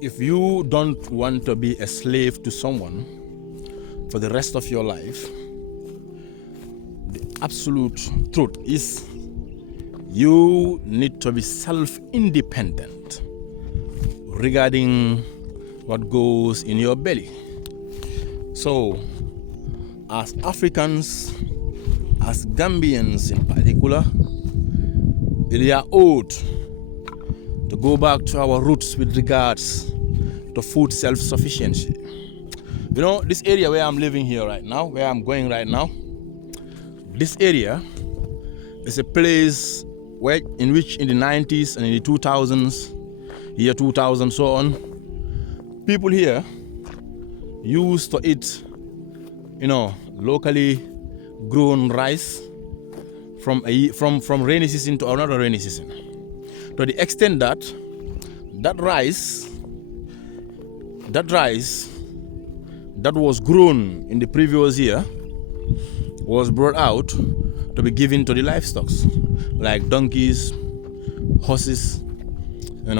if you don't want to be a slave to someone for the rest of your life, the absolute truth is you need to be self-independent regarding what goes in your belly. So, as Africans, as Gambians in particular, we are owed to go back to our roots with regards to food self-sufficiency. You know, this area where I'm living here right now, where I'm going right now, this area is a place where, in which in the 90s and in the 2000s, year 2000, so on, people here used to eat, locally grown rice from rainy season to another rainy season. To the extent that that rice that was grown in the previous year was brought out to be given to the livestock, like donkeys, horses,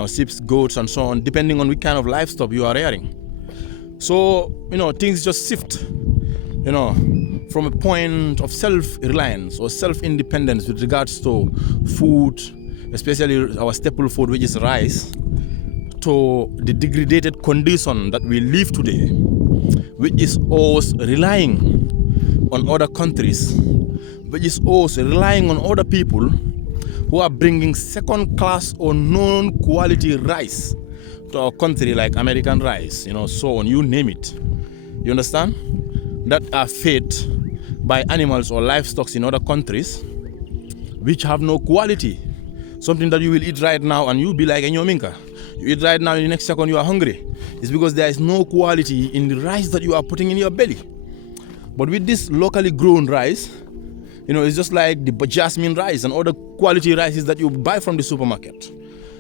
sheep, goats, and so on, depending on which kind of livestock you are rearing. So, things just shift, from a point of self-reliance or self-independence with regards to food, especially our staple food, which is rice, to the degraded condition that we live today, which is us relying on other countries, which is us relying on other people who are bringing second-class or non-quality rice to our country, like American rice, so on, you name it. You understand? That are fed by animals or livestock in other countries, which have no quality. Something that you will eat right now and you'll be like Enyominka. You eat right now, in the next second you are hungry. It's because there is no quality in the rice that you are putting in your belly. But with this locally grown rice, it's just like the jasmine rice and other quality rices that you buy from the supermarket.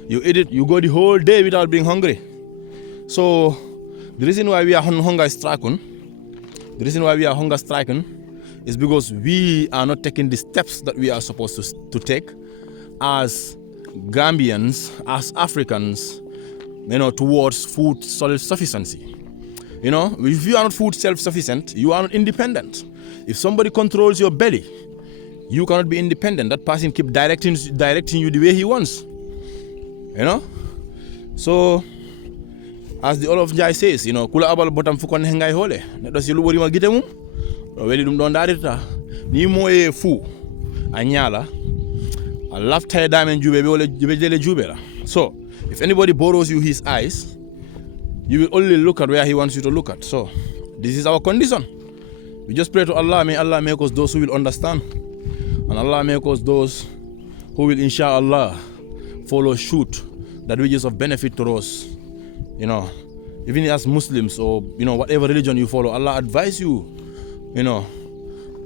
You eat it, you go the whole day without being hungry. So the reason why we are hunger stricken, is because we are not taking the steps that we are supposed to take as Gambians, as Africans, towards food self-sufficiency. If you are not food self-sufficient, you are not independent. If somebody controls your belly, you cannot be independent. That person keep directing you the way he wants. So, as the Olaf Jai says, kula abal botam fukon hengai hole. Nedo si lubori magite mum. Wedi dum don darita. Ni moye fu anyala. A lafta diamond jube be ole jube la. So, if anybody borrows you his eyes, you will only look at where he wants you to look at. So, this is our condition. We just pray to Allah, may Allah make us those who will understand. And Allah make us those who will, inshallah, follow suit, that which is of benefit to us. Even as Muslims or, whatever religion you follow, Allah advise you, to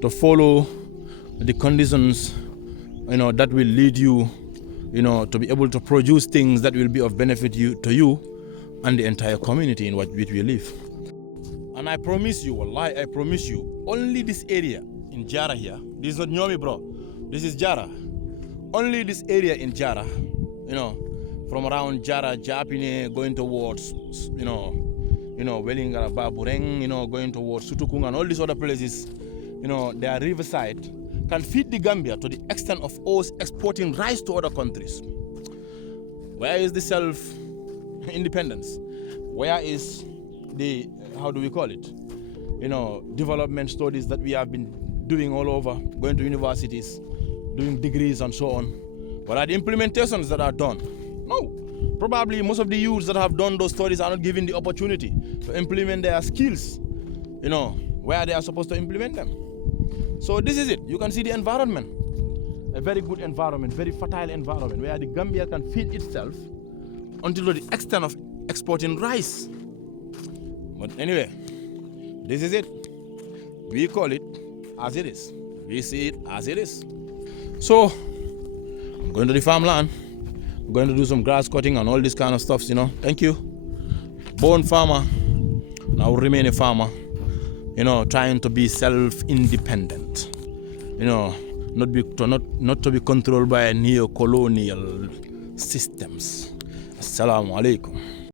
follow the conditions, that will lead you, to be able to produce things that will be of benefit to you and the entire community in which we live. And I promise you, wallahi, I promise you, only this area in Jara here, this is not Nyomi, bro. This is Jara. Only this area in Jara, from around Jara, Japine, going towards, Wellingara, Babureng, going towards Sutukung and all these other places, their riverside, can feed the Gambia to the extent of us exporting rice to other countries. Where is the self-independence? Where is the, how do we call it? Development studies that we have been doing all over, going to universities, doing degrees and so on. What are the implementations that are done? No. Probably most of the youths that have done those studies are not given the opportunity to implement their skills, where they are supposed to implement them. So this is it. You can see the environment. A very good environment, very fertile environment, where the Gambia can feed itself until to the extent of exporting rice. But anyway, this is it. We call it as it is. We see it as it is. So, I'm going to the farmland. I'm going to do some grass cutting and all this kind of stuff, Thank you. Born farmer, now remain a farmer. Trying to be self-independent. Not to be controlled by neo-colonial systems. Assalamu alaikum.